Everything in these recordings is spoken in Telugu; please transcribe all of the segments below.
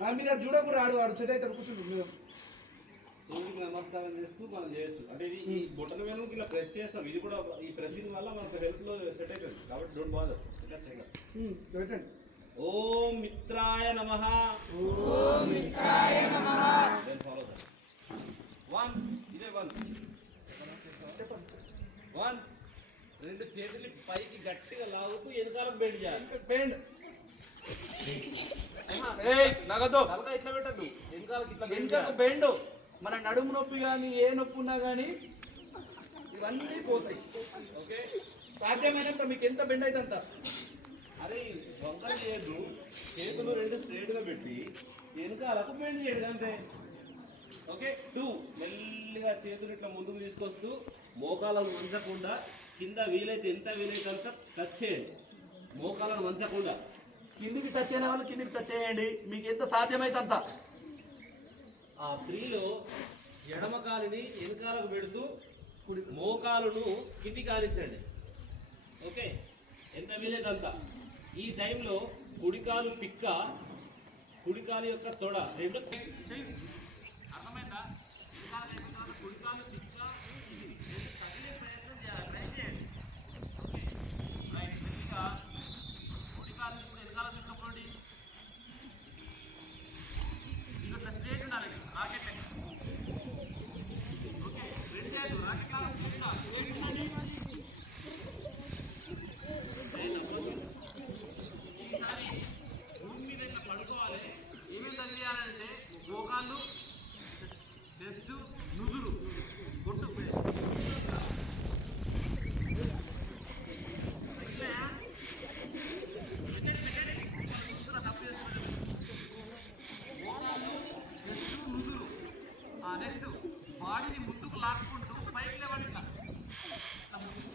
మీరు చూడకు రాడు వాడు సెట్ అయితే కూర్చుంటుంది. సూర్యుడికి నమస్కారం చేస్తూ మనం చేయొచ్చు. అంటే ఇది ఈ బొట్టన వేలు ఇలా ప్రెస్ చేస్తాం. ఇది కూడా ఈ ప్రెస్సింగ్ వల్ల మనకు హెల్త్ లో సెట్ అవుతుంది. కాబట్టి డోంట్ బాదర్. పెట్టండి. ఓం మిత్రాయ నమః. ఓం మిత్రాయ నమః. Then follow that. 1 ఇదే 1 చెప్పండి. 1 రెండు చేతులు పైకి గట్టిగా లాగుతూ వెనకాలకు బెండ్ చేయాలి. బెండ్. నగదు తలగా ఇట్లా పెట్టద్దు. వెనకాలకు ఇట్లా వెనకకు బెండ్. మన నడుము నొప్పి కానీ ఏ నొప్పి ఉన్నా కానీ ఇవన్నీ పోతాయి. ఓకే, సాధ్యమైనంత మీకు ఎంత బెండ్ అయితే అంత. అరే వంకర చేయద్దు. చేతులు రెండు స్ట్రైట్ గా పెట్టి వెనకాలకు బెండ్ చేయదు అంతే. ఓకే, 2 మెల్లిగా చేతులు ఇట్లా ముందుకు తీసుకొస్తూ మోకాలను వంచకుండా కింద వీలైతే ఎంత వీలైతే అంత టచ్ చేయండి. మోకాలను వంచకుండా కిందికి టచ్ అయిన వాళ్ళు కిందికి టచ్ చేయండి. మీకు ఎంత సాధ్యమైతే అంత. ఆ 3లో ఎడమ కాలుని వెనకాలకు పెడుతూ మోకాలును కిందికి ఆనించండి. ఓకే, ఎంత వీలైతే అంత. ఈ టైంలో కుడికాలు పిక్క, కుడికాలు యొక్క తొడ రెండు అర్థమైందా? కుడికాలు పిక్క తగిలే ప్రయత్నం చేయాలి. ట్రై చేయండి. Okay, right. మెల్లిగా కుడికాలు వెనకాల తీసుకపోండి. ఇది స్ట్రేట్ ఉండాలి. రాకెట్ లెక్క. ఓకే, రెండు చేయాలి. రాకెట్ లాగా స్ట్రేట్ ఉండాలి. ఈసారి భూమి మీద ఇట్లా పడుకోవాలి. ఏమేమి తగిలియాలంటే మోకాళ్ళు, చెస్ట్, నుదురు, కొట్టు నెక్స్ట్ బాడీని ముందుకు లాక్కుంటూ పైకి లేవండి.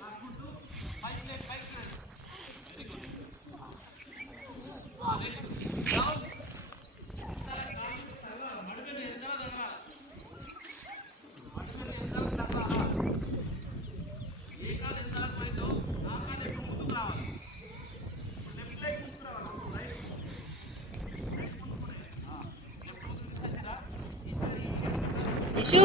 లాక్కుంటూ పైకి లేదు, పైకి లేదు. Next down. మడుగుని వెనకాల తగలాలి. మడుగుని వెనకాల తగలాలా? ఏ కాలు వెనకాల పోయిందో ఆ కాలు ఎప్పుడు ముందుకు రావాలి. లెఫ్ట్ సైడ్ ముందుకు రావాలి. రైట్ ముందుకు లెఫ్ట్ ముందుకు తీసుకొచ్చిరా. ఈసారి యశు